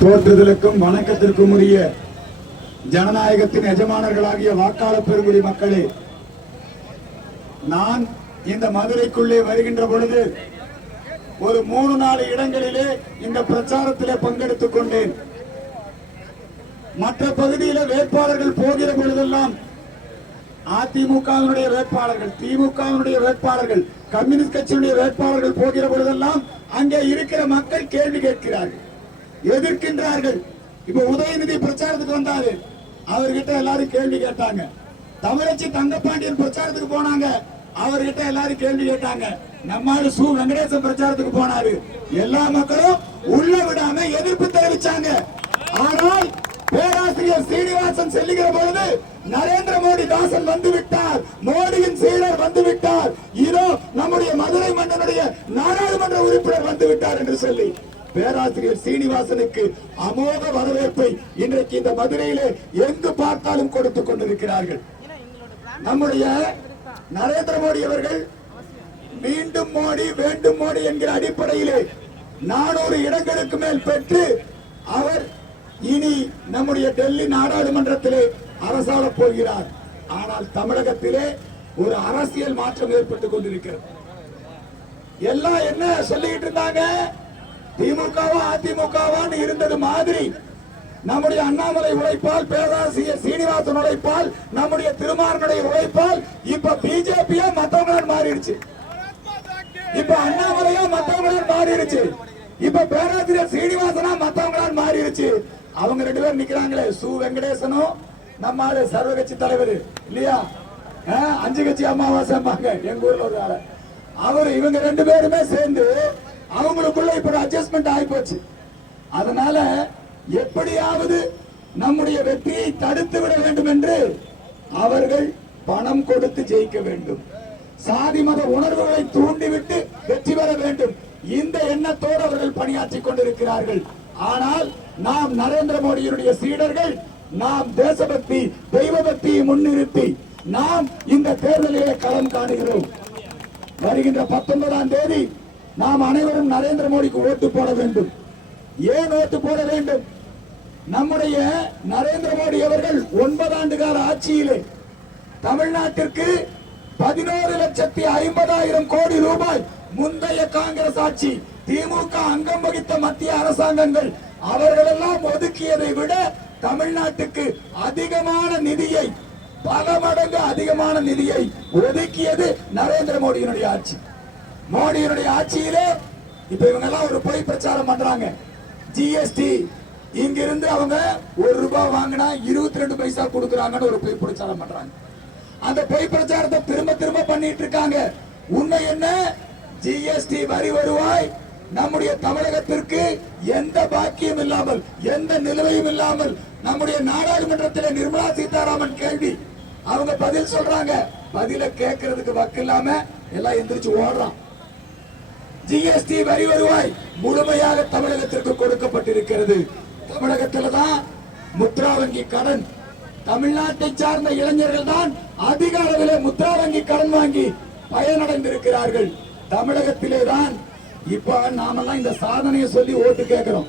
போற்றுதலுக்கும் வணக்கத்திற்கும் உரிய ஜனநாயகத்தின் எஜமானர்களாகிய வாக்காளர் பெருங்குடி மக்களே, நான் இந்த மதுரைக்குள்ளே வருகின்ற பொழுது ஒரு 3-4 இடங்களிலே இந்த பிரச்சாரத்திலே பங்கெடுத்துக் கொண்டேன். மற்ற பகுதியில வேட்பாளர்கள் போகிற பொழுதெல்லாம் அதிமுகவினுடைய வேட்பாளர்கள், திமுகவினுடைய வேட்பாளர்கள், கம்யூனிஸ்ட் கட்சியினுடைய வேட்பாளர்கள் போகிற பொழுதெல்லாம் அங்கே இருக்கிற மக்கள் கேள்வி கேட்கிறார்கள், எதிர்க்கின்றார்கள். இப்ப உதயநிதி பிரச்சாரத்துக்கு வந்தாரு, அவர்கிட்ட எல்லாரும் கேள்வி கேட்டாங்க. தமிழச்சி தங்கப்பாண்டியன் பிரச்சாரத்துக்கு போனாங்க, அவர்கிட்ட எல்லாரும் கேள்வி கேட்டாங்க. நம்மால சு வெங்கடேசன் பிரச்சாரத்துக்கு போனாரு, எல்லா மக்களும் உள்ள விடாம எதிர்ப்பு தெரிவிச்சாங்க. ஆனால் பேராசிரியர் சீனிவாசன் செல்லுகிற பொழுது நரேந்திர மோடி தாசன் வந்து விட்டார், மோடியின் சீடர் வந்து விட்டார், இதோ நம்முடைய மதுரை மன்னனுடைய நாடாளுமன்ற உறுப்பினர் வந்து விட்டார் என்று சொல்லி பேராசிரியர் சீனிவாசனுக்கு அமோக வரவேற்பை இன்றைக்கு இந்த மதுரையிலே எங்கு பார்த்தாலும் கொடுத்துக் கொண்டிருக்கிறார்கள். நம்முடைய நரேந்திர மோடி அவர்கள் மீண்டும் மோடி வேண்டும் மோடி என்கிற அடிப்படையிலே 400 இடங்களுக்கு மேல் பெற்று அவர் இனி நம்முடைய டெல்லி நாடாளுமன்றத்திலே அரசாள போகிறார். ஆனால் தமிழகத்திலே ஒரு அரசியல் மாற்றம் ஏற்பட்டுக் கொண்டிருக்கிறது. எல்லாம் என்ன சொல்லிட்டு இருந்தாங்க, திமுகவா அதிமுகவான்னு இருந்தது மாதிரி நம்முடைய அண்ணாமலை உழைப்பால், பேராசிரியர் சீனிவாசன் உழைப்பால், நம்முடைய திருமாறனுடைய உழைப்பால் இப்ப பிஜேபியா மத்தவங்களால் மாறிடுச்சு, இப்ப அண்ணாமலையா மத்தவங்களால் மாறிடுச்சு, இப்ப பேராசிரியர் சீனிவாசனா மத்தவங்களால் மாறிடுச்சு. அவங்க 2 பேர் நிக்கிறாங்களே, சு வெங்கடேசனும் நம்மால சர்வகட்சி தலைவர் இல்லையா, 5 கட்சி அமாவாசைப்பாங்க எங்க ஊர்ல ஒரு ஆளு, அவரு இவங்க 2 பேருமே சேர்ந்து அவங்களுக்குள்ள இப்ப அட்ஜஸ்ட்மெண்ட் ஆகி போச்சு. அதனால எப்படியாவது நம்முடைய வெற்றியை தடுத்து விட வேண்டும் என்று அவர்கள் பணம் கொடுத்து ஜெயிக்க வேண்டும், சாதி மத உணர்வுகளை தூண்டிவிட்டு வெற்றி பெற வேண்டும், இந்த எண்ணத்தோடு அவர்கள் பணியாற்றிக் கொண்டிருக்கிறார்கள். ஆனால் நாம் நரேந்திர மோடியினுடைய சீடர்கள், நாம் தேசபக்தி தெய்வபக்தியை முன்னிறுத்தி நாம் இந்த தேர்தலிலே களம் காணுகிறோம். வருகின்ற 19ஆம் தேதி நாம் அனைவரும் நரேந்திர மோடிக்கு ஓட்டு போட வேண்டும். ஏன் ஓட்டு போட வேண்டும்? நம்முடைய நரேந்திர மோடி அவர்கள் 9 ஆண்டு கால ஆட்சியிலே தமிழ்நாட்டிற்கு 11,50,000 கோடி ரூபாய் முந்தைய காங்கிரஸ் ஆட்சி, திமுக அங்கம் வகித்த மத்திய அரசாங்கங்கள் அவர்களெல்லாம் ஒதுக்கியதை விட தமிழ்நாட்டுக்கு அதிகமான நிதியை, பல மடங்கு அதிகமான நிதியை ஒதுக்கியது நரேந்திர மோடியினுடைய ஆட்சி. மோடியினுடைய ஆட்சியிலே இப்ப இவங்க எல்லாம் ஒரு பொய் பிரச்சாரம் பண்றாங்க. ஜிஎஸ்டி இங்கிருந்து அவங்க ₹1 வாங்கினா 22 பைசா கொடுக்கறாங்கன்னு ஒரு பொய் பிரச்சாரம் பண்றாங்க. அந்த பொய் பிரச்சாரத்தை திரும்ப பண்ணிட்டு இருக்காங்க. உண்மை என்ன? ஜிஎஸ்டி வரி வருவாய் நம்முடைய தமிழகத்திற்கு எந்த பாக்கியம் இல்லாமல், எந்த நிலுவையும் இல்லாமல் நம்முடைய நாடாளுமன்றத்தில் நிர்மலா சீதாராமன் கேள்வி அவங்க பதில் சொல்றாங்க, பதில கேட்கறதுக்கு வக்கு இல்லாம எல்லாம் எந்திரிச்சு ஓடுறான். ஜிஎஸ்டி வரி வருவாய் முழுமையாக தமிழகத்திற்கு கொடுக்கப்பட்டிருக்கிறது. தமிழகத்தில் தான் முத்ரா வங்கி கடன், தமிழ்நாட்டை சார்ந்த இளைஞர்கள் தான் அதிக அளவில் முத்ரா வங்கி கடன் வாங்கி பயனடைந்திருக்கிறார்கள். தமிழகத்திலே தான் இப்ப நாமெல்லாம் இந்த சாதனையை சொல்லி ஓட்டு கேட்கிறோம்.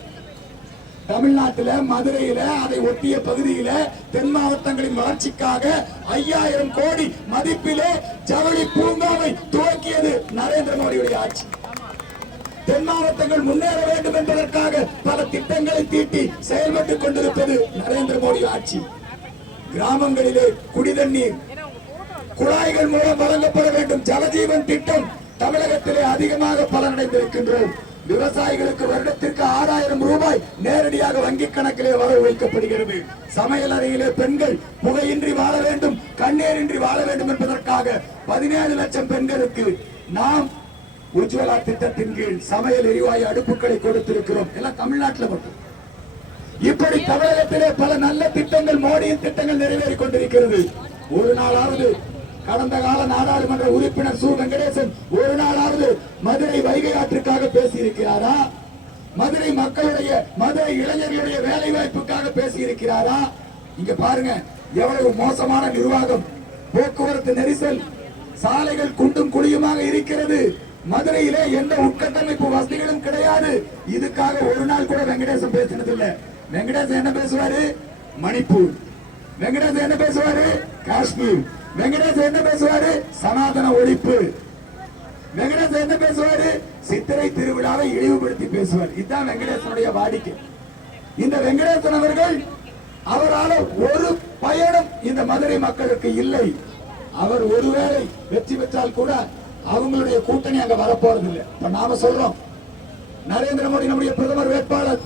தமிழ்நாட்டில மதுரையில அதை ஒட்டிய பகுதியில தென் மாவட்டங்களின் வளர்ச்சிக்காக 5000 கோடி மதிப்பிலே ஜவுளி பூங்காவை துவக்கியது நரேந்திர மோடியுடைய ஆட்சி. தென் மாவட்டங்கள் முன்னேற வேண்டும் என்பதற்காக பல திட்டங்களை தீட்டி செயல்பட்டுக் கொண்டிருப்பது நரேந்திர மோடி ஆட்சி. கிராமங்களிலே குடிதண்ணீர் குழாய்கள் மூலம் வழங்கப்பட வேண்டும், ஜலஜீவன் திட்டம் தமிழகத்திலே அதிகமாக பலனடைந்திருக்கின்றோம். விவசாயிகளுக்கு வருடத்திற்கு 6000 ரூபாய் நேரடியாக வங்கி கணக்கிலே வரவு வைக்கப்படுகிறது. சமையல் அறையிலே பெண்கள் புகையின்றி வாழ வேண்டும், கண்ணீரின்றி வாழ வேண்டும் என்பதற்காக 17 லட்சம் பெண்களுக்கு நாம் உஜ்வலா திட்டத்தின் கீழ் சமையல் எரிவாயு அடுப்புகளை கொடுத்திருக்கிறோம். எல்லாம் தமிழ்நாட்டில் மட்டும். இப்படி தமிழகத்திலே பல நல்ல திட்டங்கள், மோடியின் திட்டங்கள் நிறைவேறிக் கொண்டிருக்கிறது. ஒரு நாளாவது கடந்த கால நாடாளுமன்ற உறுப்பினர் சு வெங்கடேசன் ஒரு நாளாவது மதுரை வைகை ஆற்றுக்காக பேசியிருக்கிறாரா? மதுரை மக்களுடைய, மதுரை இளைஞர்களுடைய வேலை வாய்ப்புக்காக பேசியிருக்கிறாரா? இங்க பாருங்க எவ்வளவு மோசமான நிர்வாகம், போக்குவரத்து நெரிசல், சாலைகள் குண்டும் குழியுமாக இருக்கிறது. மதுரையிலே எந்த உட்கட்டமைப்பு வசதிகளும் கிடையாது. இதுக்காக ஒரு நாள் கூட வெங்கடேசன் பேசினது இல்ல. வெங்கடேசன் என்ன பேசுவாரு? மணிப்பூர். வெங்கடேசன் என்ன பேசுவாரு? காஷ்மீர். வெங்கடேசன் என்ன பேசுவாரு? சனாதன ஒழிப்பு. வெங்கடேசன் என்ன பேசுவாரு? சித்திரை திருவிழாவை இழிவுபடுத்தி பேசுவார். இதுதான் வெங்கடேசனுடைய வாடிக்கை. இந்த வெங்கடேசன் அவர்கள் அவரால் ஒரு பயணம் இந்த மதுரை மக்களுக்கு இல்லை. அவர் ஒருவேளை வெற்றி பெற்றால் கூட அவங்களுடைய கூட்டணி அங்க வரப்போறது இல்லை. இப்ப நாம சொல்றோம் நரேந்திர மோடி நம்முடைய பிரதமர் வேட்பாளர்,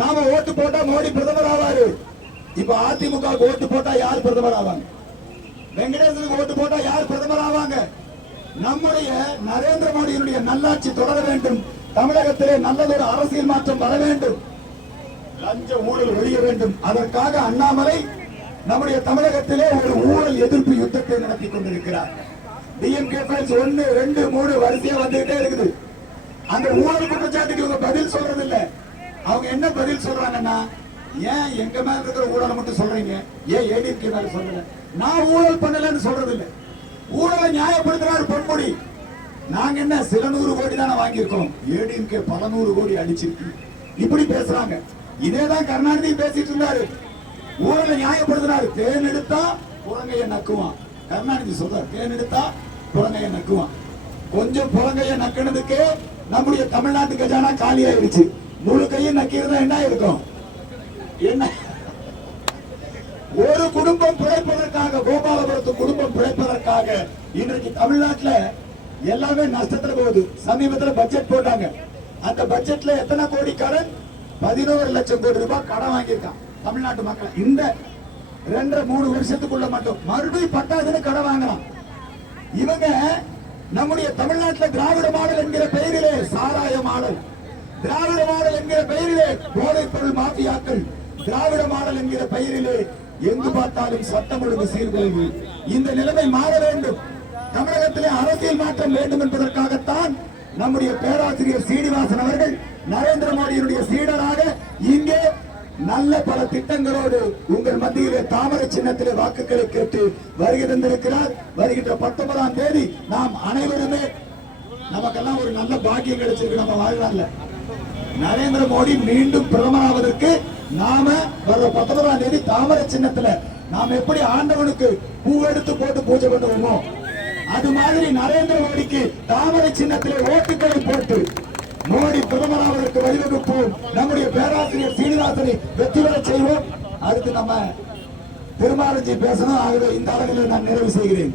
நாம ஓட்டு போட்டா மோடி பிரதமர் ஆவாரு. இப்ப அதிமுக ஓட்டு போட்டா யார் பிரதமர் ஆவாங்க? வெங்கடேசனுக்கு ஓட்டு போட்டா யார் பிரதமர் ஆவாங்க? நம்முடைய நரேந்திர மோடியினுடைய நல்லாட்சி தொடர வேண்டும். தமிழகத்திலே நல்லதொரு அரசியல் மாற்றம் வர வேண்டும். லஞ்ச ஊழல் ஒழிய வேண்டும். அதற்காக அண்ணாமலை நம்முடைய தமிழகத்திலே ஒரு ஊழல் எதிர்ப்பு யுத்தத்தை நடத்தி கொண்டிருக்கிறார். டிஎம்கே 1, 2, 3 வரிசையா வந்துகிட்டே இருக்குது. அந்த ஊழல் குற்றச்சாட்டுக்கு இவங்க பதில் சொல்றது இல்ல. அவங்க என்ன பதில் சொல்றாங்கன்னா, ஏன் எங்க மேல இருக்கிற ஊழலை மட்டும் சொல்றீங்க, ஏன் ஏடிஎம்கே மேல சொல்லல? நான் ஊழல் பண்ணலன்னு சொல்றது இல்ல. ஊழலை நியாயப்படுத்துறாரு பொன்முடி. நாங்க என்ன சில 100 கோடி தானே வாங்கியிருக்கோம், ஏடிஎம்கே பல 100 கோடி அடிச்சிருக்கு. இப்படி பேசுறாங்க. இதேதான் கருணாநிதி பேசிட்டு இருந்தாரு. ஊழலை நியாயப்படுத்தினாரு. தேன் எடுத்தா புறங்கைய நக்குவான். கருணாநிதி சொல்றாரு, தேன் எடுத்தா புறங்கைய நக்குவான். கொஞ்சம் புறங்கைய நக்கினதுக்கு நம்முடைய தமிழ்நாட்டு கஜானா காலி ஆயிடுச்சு. முழு கையை நக்கிறதா என்ன இருக்கும்? என்ன ஒரு குடும்பம் பிழைப்பதற்காக, கோபாலபுரத்து குடும்பம் பிழைப்பதற்காக இன்றைக்கு தமிழ்நாட்டில் எல்லாமே நஷ்டத்துல போகுது. சமீபத்தில் பட்ஜெட் போட்டாங்க. அந்த பட்ஜெட்ல எத்தனை கோடி கடன்? 11 லட்சம் கோடி ரூபாய் கடன் வாங்கியிருக்கான் தமிழ்நாட்டு மக்கள். இந்த 2-3 வருஷத்துக்குள்ள மட்டும் மறுபடியும் பட்டாதுன்னு கடன் வாங்கலாம். இவங்க நம்முடைய தமிழ்நாட்டில் திராவிட மாடல் என்கிற பெயரிலே சாராய மாடல், திராவிட மாடல் என்கிற பெயரிலே போதைப் பொருள் மாஃபியாக்கள், திராவிட மாடல் என்கிற பெயரிலே எங்கு பார்த்தாலும் சட்டம் ஒழுங்கு சீர்குலைவு. இந்த நிலைமை மாற வேண்டும். தமிழகத்திலே அரசியல் மாற்றம் வேண்டும் என்பதற்காகத்தான் நம்முடைய பேராசிரியர் சீனிவாசன் அவர்கள் நரேந்திர மோடியினுடைய சீடராக இங்கே நல்ல பல திட்டங்களோடு உங்கள் மத்தியிலே தாமரை சின்னத்திலே வாக்குகளை கேட்டு வருகை தந்திருக்கிறார். வருகின்ற 19ஆம் தேதி நாம் அனைவருமே, நமக்கெல்லாம் ஒரு நல்ல பாக்கியம் கிடைச்சிருக்கு நம்ம வாழ்நாள்ல. நரேந்திர மோடி மீண்டும் பிரதமராவதற்கு நாம வர 19ஆம் தேதி தாமரை சின்னத்துல நாம் எப்படி ஆண்டவனுக்கு பூ எடுத்து போட்டு பூஜை பண்ணுவோமோ, அது மாதிரி நரேந்திர மோடிக்கு தாமரை சின்னத்திலே ஓட்டுக்களை போட்டு மோடி பிரதமராவதற்கு வழிவகுப்போம். நம்முடைய பேராசிரியர் சீனிவாசனை வெற்றி பெற செய்வோம். அடுத்து நம்ம திருமாவளவன் பேசணும். ஆகவே இந்த அளவில் நான் நிறைவு செய்கிறேன்.